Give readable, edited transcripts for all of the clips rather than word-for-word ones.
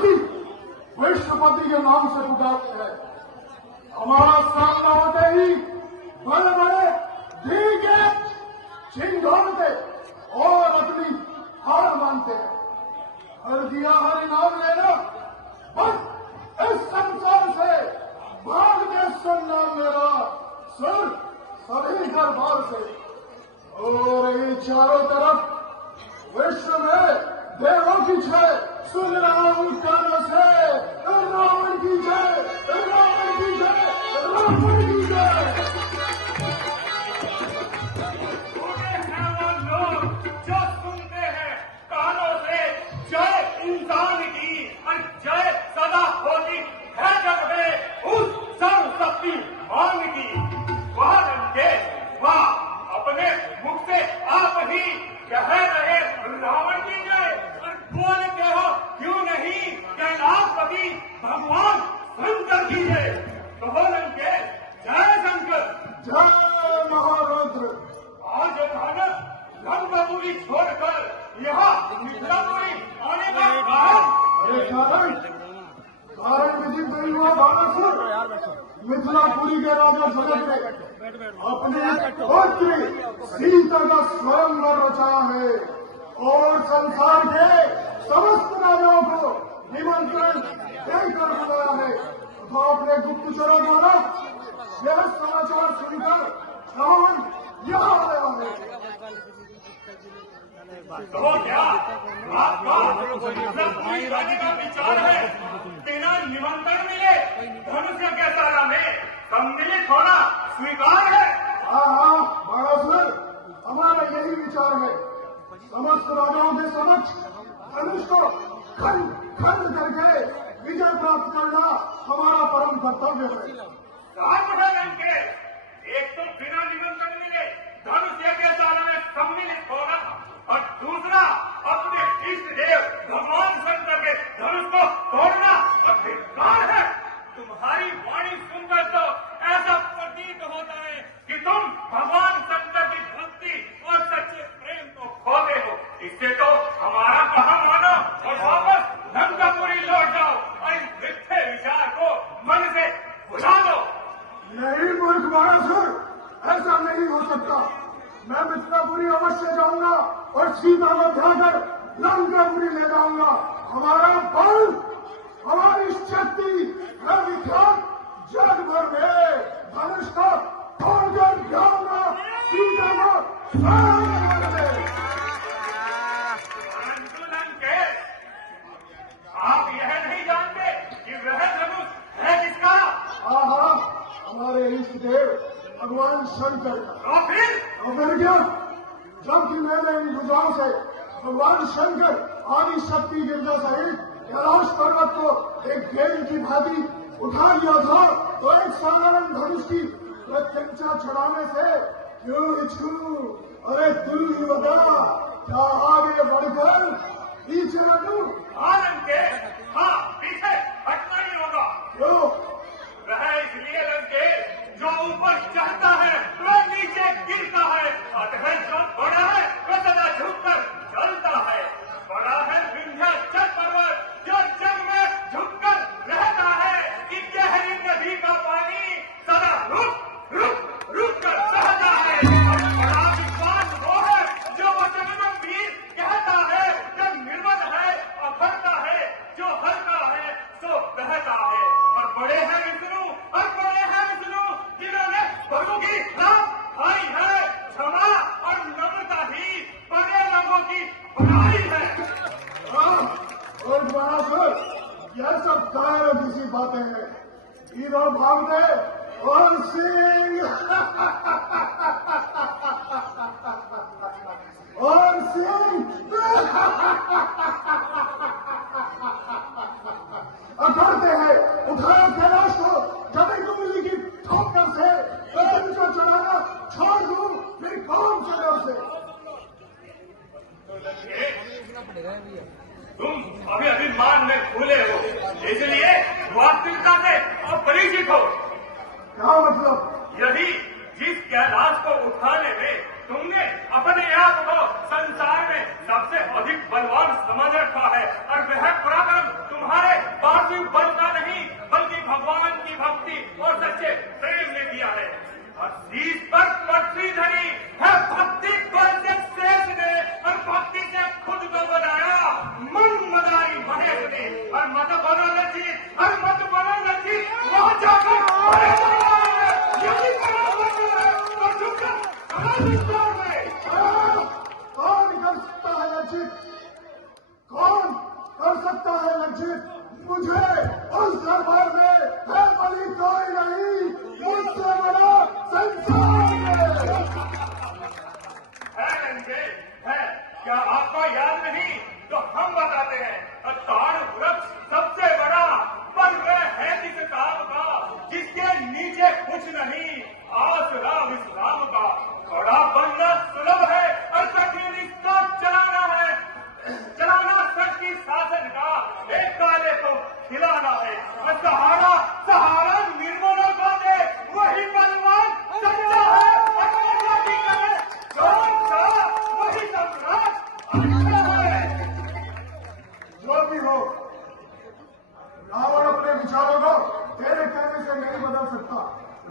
धरती विश्वपति के नाम से पुकारते हैं। हमारा सामना होते ही बड़े बड़े धीरे छिंदोड़ते और अपनी हार मानते हैं। हर दिया हर इनाम लेना, बस इस संसार से भाग के सुनना मेरा सुर सभी दरबार से। और ये चारों तरफ विश्व में देवों की जय सुन रहा हूं कानों से। रावण की जय, रावण की जय, रावण की जय। छोटे हैं वो लोग जो सुनते हैं कानों से जय इंसान की, और जय सदा होती है जग में उस सर्वशक्ति मान की। वह रंगे वह अपने मुख से आप ही कह रहे रावण की जय, और बोलते हो क्यों नहीं कैलाशपति भगवान शंकर की जय। कहो लंके जय शंकर, जय महारुद्र। आज अचानक लंकापुरी छोड़कर यहाँ मिथिलापुरी आने का कारण? अरे कारण विदित नहीं हुआ बाणासुर। मिथिलापुरी के राजा जनक ने अपनी पुत्री सीता का स्वयंवर रचा है और संसार के समस्त राजाओं को निमंत्रण देकर बुलाया है। तो अपने गुप्तचरों द्वारा यह समाचार सुनकर रावण यहाँ आया है। तो क्या आपका लंकापुरी जाने का विचार है? बिना निमंत्रण मिले धनुष के सारा में सम्मिलित होना स्वीकार है? हाँ बाणासुर, हमारा यही विचार है। समस्त राजाओं के समक्ष धनुष को खंड खंड करके विजय प्राप्त करना हमारा परम कर्तव्य है। लंके एक तो बिना निमंत्रण मिले धनुष के सारा में सम्मिलित होना, और दूसरा अपने इष्ट देव भगवान शंकर के धनुष को तोड़ना और धिक्कार है। तुम्हारी वाणी सुनकर तो ऐसा प्रतीत होता है कि तुम भगवान शंकर की भक्ति और सच्चे प्रेम को खोते हो। इससे तो हमारा कहा मानो और वापस लंकापुरी लौट जाओ और इस मिथ्ये विचार को मन से भुला दो। नहीं मूर्ख बाणासुर, ऐसा नहीं हो सकता। मैं मिथिलापुरी अवश्य जाऊंगा और सीता को ध्याकर लंकापुरी ले जाऊंगा। हमारा बल, हमारी शक्ति है विख्यात जग भर में। धनुष को तोड़कर जाऊंगा, सीता को आप यह नहीं जानते कि वह धनुष है किसका? हमारे इष्ट देव भगवान शंकर का। तो फिर क्या? जबकि मैंने इन भुजाओं से भगवान शंकर आदि शक्ति गिरजा सहित कैलाश पर्वत को एक गेंद की भांति उठा लिया था, तो एक साधारण धनुष की प्रत्यंचा छुड़ाने से क्यों हिचकू? अरे तू ही बता, क्या आगे बढ़कर पीछे हटूं? लंके, हाँ पीछे हटना ही होगा। क्यों? वह इसलिए लंके जो ऊपर चढ़ता है वह नीचे गिरता है, अतः जो बड़ा है वह सदा झुककर चलता है। बड़ा है विंध्याचल पर्वत जो जग में झुककर रहता है कि गहरी नदी का पानी सदा रुक रुक रुक कर बहता है। और बड़ा विद्वान वो है जो वचन में वीर कहता है, जो निर्मल है अखरता है, जो हल्का है सो बहता है। और बड़े हैं विष्णु, और बड़े हैं विष्णु जिन्होंने प्रभु की राह खाई है। क्षमा और नम्रता ही बड़े लोगों की बनाई है। और बाणासुर, यह सब कायरों की सी बातें हैं। हीरो भागते और सिंह और सिंह अखड़ते हैं। उठाया कैलाश को जब एक उंगली की ठोकर से को चढ़ाना छोड़ दूं, फिर कौन चले उसे? तुम अभी अभिमान में खुले हो, इसलिए वास्तविकता से अपरिचित हो। क्या मतलब? यदि जिस कैलाश को उठाने में तुमने अपने आप को संसार में सबसे अधिक बलवान समझ रखा है और वह पराक्रम तुम्हारे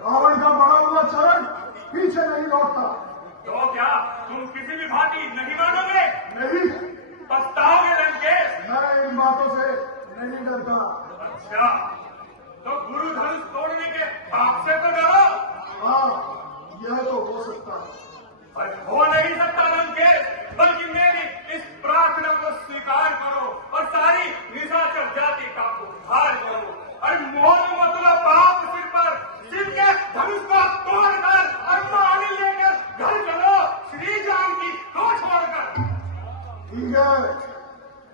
रावण का बढ़ा हुआ चरण पीछे नहीं लौटता। तो क्या तुम किसी भी भांति नहीं मानोगे? नहीं, पछताओगे लंकेश। मैं इन बातों से नहीं डरता। अच्छा, तो गुरु धनुष तोड़ने के पाप से तो डरो। हाँ, यह तो हो सकता है। पर हो नहीं सकता लंकेश, बल्कि मेरी इस प्रार्थना को स्वीकार करो और सारी निशाचर जाति का उद्धार करो और मोल मतुला पाप सिर पर शिव के धनुष को तोड़कर और पानी लेकर घर चलो श्री जानकी को छोड़कर। ठीक है,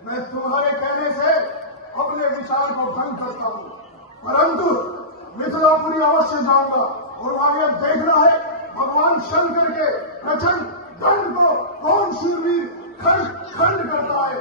मैं तुम्हारे कहने से अपने विचार को भंग करता हूँ, परंतु मिथिलापुरी अवश्य जाऊंगा और वहां देखना है भगवान शंकर के प्रचंड दंड को कौन शूरवीर खंड खंड करता है।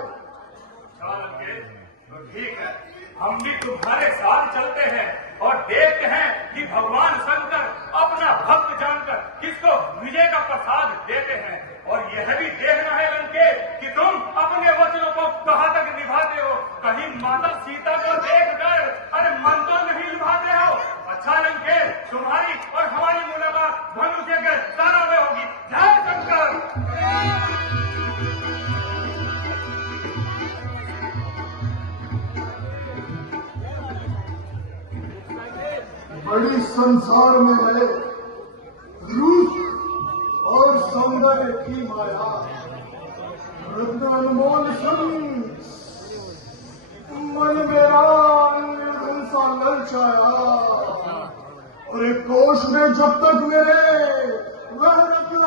तो ठीक है, हम भी तुम्हारे साथ चलते हैं और देखते हैं कि भगवान शंकर अपना भक्त जानकर किसको विजय का प्रसाद देते हैं। और यह भी देखना है लंकेश कि तुम अपने वचनों को कहाँ तक निभाते हो। कहीं माता सीता को देखकर अरे मन तो नहीं निभाते हो। अच्छा लंकेश, तुम्हारी और हमारी मुलाकात धनुष के तारा में होगी। जय शंकर। बड़ी संसार में है रूप और सौंदर्य की माया, रत्न अनमोल सुन मन मेरा सा ललचाया, और एक कोश में जब तक मेरे वह रत्न